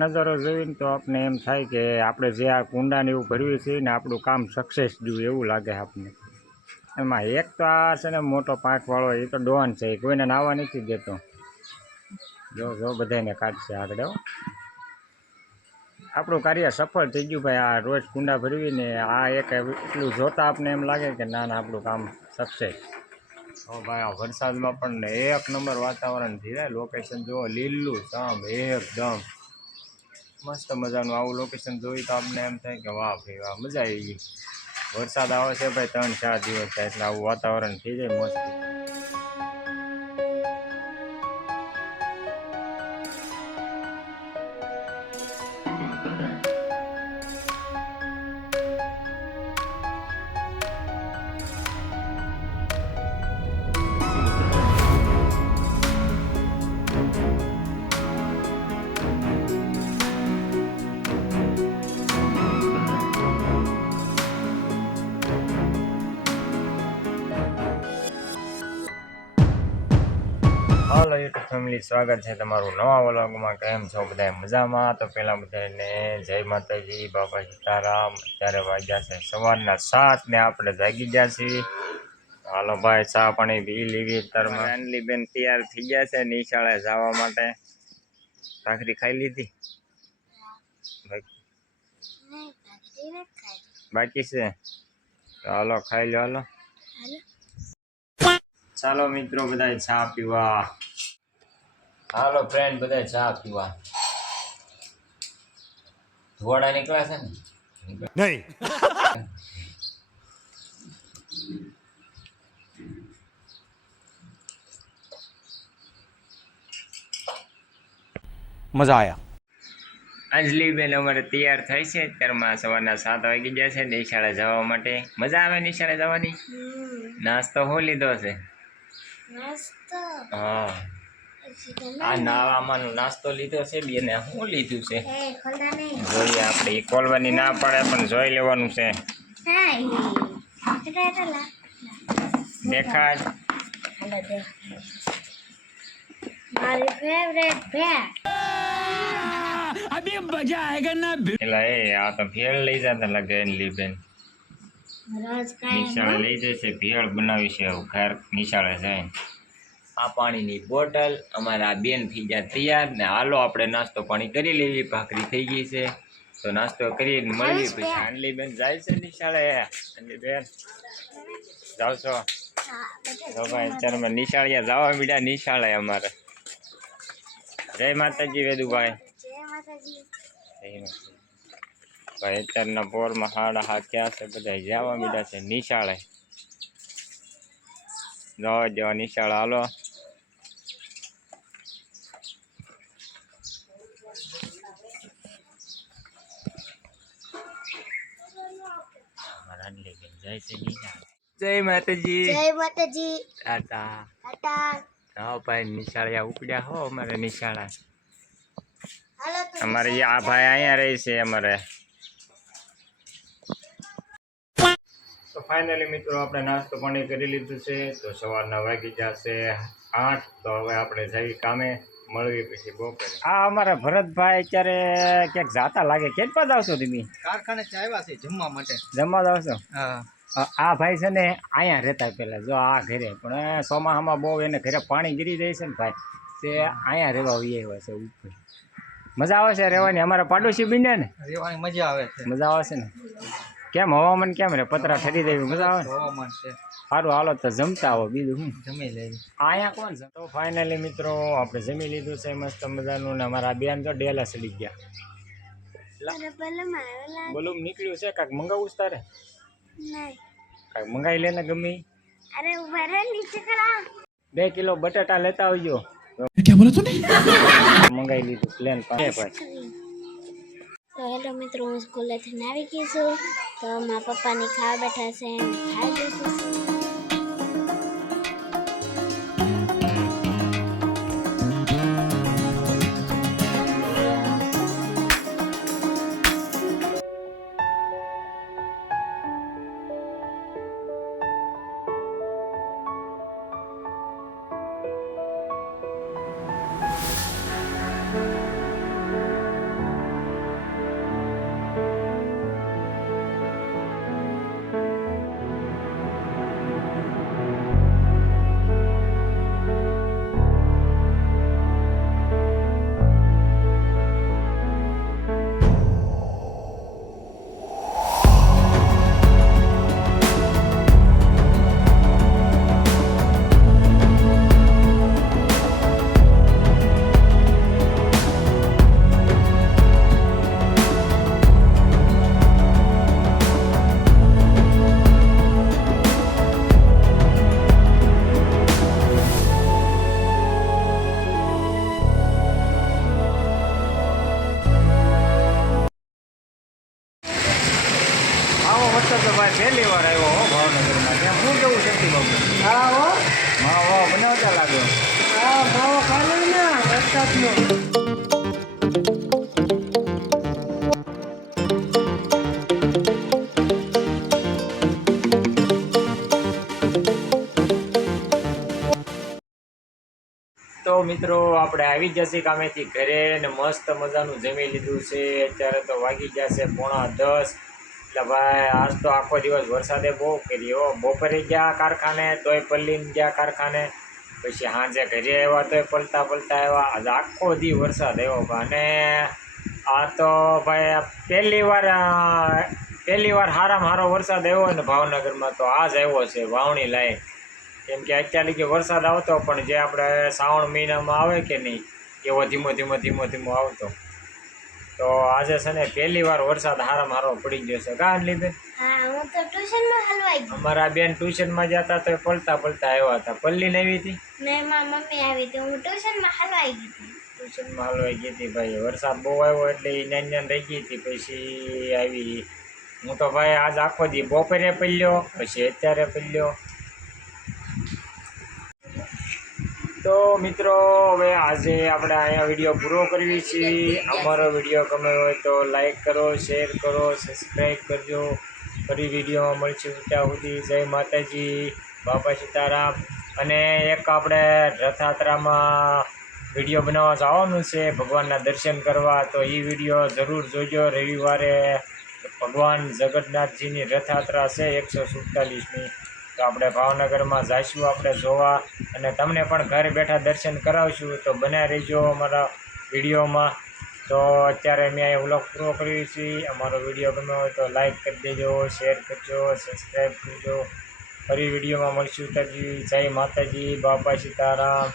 નજારો જોઈને તો આપણે એમ થાય કે આપણે જે આ કુંડાને એવું ભરવી છે ને આપણું કામ સક્સેસ જોયું એવું લાગે આપણને. એમાં એક તો આ છે ને મોટો પાંખવાળો એ તો ડોન છે, કોઈને નાવા નથી દેતો. જો બધાને કાઢશે આગળ. આપણું કાર્ય સફળ થઈ ગયું ભાઈ. આ રોજ કુંડા ભરવીને આ એક એટલું જોતા આપણે એમ લાગે કે ના આપણું કામ સક્સેસ. હો ભાઈ, આ વરસાદમાં પણ એક નંબર વાતાવરણ છે. લોકેશન જુઓ, લીલું સામ એકદમ મસ્ત મજાનું. આવું લોકેશન જોઈ તો આપણે એમ થાય કે વાહ ભાઈ વાહ, મજા આવી ગઈ. વરસાદ આવે છે ભાઈ 3-4 દિવસ થાય એટલે આવું વાતાવરણ થઈ જાય મસ્ત. હાલો યુટ્યુબ ફેમિલી, સ્વાગત છે તમારું નવા વ્લોગમાં. કેમ છો બધા? મજામાં? તો પહેલાં બધાને જય માતાજી, બાપા સીતારામ. અત્યારે વાગ્યા છે સવારના 7 ને આપણે જાગી ગયા છીએ. હાલો ભાઈ, ચા પાણી પી લીધી. અત્યારમાં ફેનલી બેન તૈયાર થઈ ગયા છે નિશાળે જવા માટે. ભાખરી ખાઈ લીધી? બાકી છે? હાલો ખાઈ લો. હાલો ચાલો મિત્રો, બધા ચા પીવા. હાલો ફ્રેન્ડ, બધા ચા પીવા. ધોવાડા નીકળ્યા છે ને? નહીં. મજા આયા. અંજલી બેન અમારે તૈયાર થઈ છે. અત્યારમાં સવારના 7 વાગી ગયા છે નિશાળે જવા માટે. મજા આવે નિશાળે જવાની? નાસ્તો શું લીધો છે? હા, આ નાવામાં નાસ્તો લીધો છે. બેને શું લીધું છે જોઈએ આપણે. એ ખોલવાની ના પડે પણ જોઈ લેવાનું છે. દેખાડ. મારી ફેવરેટ ભેળ. અભી મજા આયેગા ના. એલા આ તો ભેળ લઈ જતા લાગે અંજલી બેન. રોજ કાંઈ નિશાળે લઈ જશે, ભેળ બનાવી છે ઘર નિશાળે જાય. આ પાણીની બોટલ. અમારા બેન થઈ ગયા તૈયાર ને હાલો આપણે નાસ્તો પાણી કરી લેવી. ભાખરી થઈ ગઈ છે તો નાસ્તો કરીને મળવી. પછી અંજલી બેન જાય છે નિશાળે. અંજલી બેન જાવ છો? તો ભાઈ અત્યારે નિશાળિયા જવા મીડ્યા. નિશાળે અમારે. જય માતાજી વેદુભાઈ. જય માતાજી. ભાઈ અત્યારના પોરમાં 7:30 થયા છે. બધા જવા મીડ્યા છે નિશાળે. જવા નિશાળ હાલો. જય માતાજી. જય માતાજી. ટાટા. ટાટા. હા ભાઈ, નિશાળિયા ઉપડ્યા હો અમારે નિશાળા. હાલો તો અમારે આ ભાઈ અહીંયા રહે છે અમારે. તો ફાઇનલી મિત્રો, આપણે નાસ્તો પાણી કરી લીધું છે. તો સવારના વાગી જશે 8. તો હવે આપણે જઈ કામે. મળવી પછી બપોરે. આ અમારા ભરતભાઈ અત્યારે ક્યાંક જાતા લાગે. કેટલા જાવશો તમે? કારખાને આવ્યા છે જમવા માટે. જમવા જાવશો? હા. આ ભાઈ છે ને અહીંયા રહેતા પહેલાં, જો આ ઘરે. પણ ચોમાસામાં બહુ એને ઘરે પાણી ગીરી જાય છે ને ભાઈ, તે અહીંયા રહેવા આવ્યા છે ઉપર. મજા આવે છે રહેવાની. અમારા પાડોશી બન્યા ને, રહેવાની મજા આવે છે. મજા આવે છે ને. કેમ હવામાન કેમ રે? પતરા ઠરી દેવી મજા આવે? હવામાન છે સારું. હાલો તો જમતા આવો. બીજું શું? જમી લેવી. અહીંયા કોણ છે? તો ફાઇનલી મિત્રો, આપણે જમી લીધું છે મસ્ત મજાનું. ને અમારા બેન તો ડેલા ચડી ગયા. બોલું નીકળ્યું છે. કાંઈક મંગાવું તારે? નહીં. કાંઈક મંગાવી લે ને ગમે. અરે ઉભા રહે, નીચે કરા. 2 કિલો બટાટા લેતા આવજો. ક્યાં બોલા તું? મંગાવી લીધું પ્લેન પાસે ભાઈ. તો હેલો મિત્રો, હું સ્કૂલેથી આવી ગઈ છું. તો મારા પપ્પાની ખાવા બેઠા છે. ખાઈ જઈશું. તો મિત્રો આપણે આવી જશે કામેથી ઘરે ને મસ્ત મજાનું જમી લીધું છે. અત્યારે તો વાગી જશે 9:30. એટલે ભાઈ આજ તો આખો દિવસ વરસાદે બહુ કર્યો. બપોરે ગયા કારખાને તોય પલ્લીને ગયા કારખાને, પછી સાંજે ઘરે આવ્યા તોય પલટા આવ્યા. આજે આખો દી વરસાદ આવ્યો. અને આ તો ભાઈ પહેલી વાર સારામાં સારો વરસાદ આવ્યો ને ભાવનગરમાં તો આજ આવ્યો છે વાવણી લાયક. કેમ કે અત્યારે કે વરસાદ આવતો પણ જે આપણે શ્રાવણ મહિનામાં આવે કે નહીં એવો ધીમો આવતો. તો આજે છે ને પહેલી વાર વરસાદ સારામાં સારો પડી ગયો છે. કાં લીધે હા, હું તો ટ્યુશનમાં હલવાઈ ગઈ. અમારા બેન ટ્યુશનમાં જતા તો પલટા આવ્યા હતા. પલ્લીને આવી હતી ને મારી મમ્મી આવી હતી, હું ટ્યુશનમાં હલવાઈ ગઈ હતી. ટ્યુશનમાં હલવાઈ ગઈ હતી ભાઈ. વરસાદ બહુ આવ્યો એટલે એ નાની રહી ગઈ હતી. પછી આવી હું તો ભાઈ આજ આખો દી બપોરે પલ્યો, પછી અત્યારે પલ્યો. તો મિત્રો હવે આજે આપણે અહીંયા વિડીયો પૂરો કરવી છીએ. અમારો વિડીયો ગમે હોય તો લાઈક કરો, શેર કરો, સબસ્ક્રાઈબ કરજો. ફરી વિડીયોમાં મળશું ત્યાં સુધી. જય માતાજી, બાપા સીતારામ. અને એક આપણે રથયાત્રામાં વિડીયો બનાવવા જવાનું છે ભગવાનના દર્શન કરવા. તો એ વિડીયો જરૂર જોજો. રવિવારે ભગવાન જગન્નાથજીની રથયાત્રા છે 147મી. તો આપણે ભાવનગરમાં જઈશું આપણે જોવા, અને તમને પણ ઘરે બેઠા દર્શન કરાવશું. તો બન્યા રહેજો અમારા વિડીયોમાં. તો અત્યારે મેં અહીંયા વ્લોગ પૂરો કર્યો છે. અમારો વિડીયો ગમ્યો હોય તો લાઈક કરી દેજો, શેર કરજો, સબસ્ક્રાઈબ કરજો. ફરી વિડીયોમાં મળશું. જય માતાજી, બાપા સીતારામ.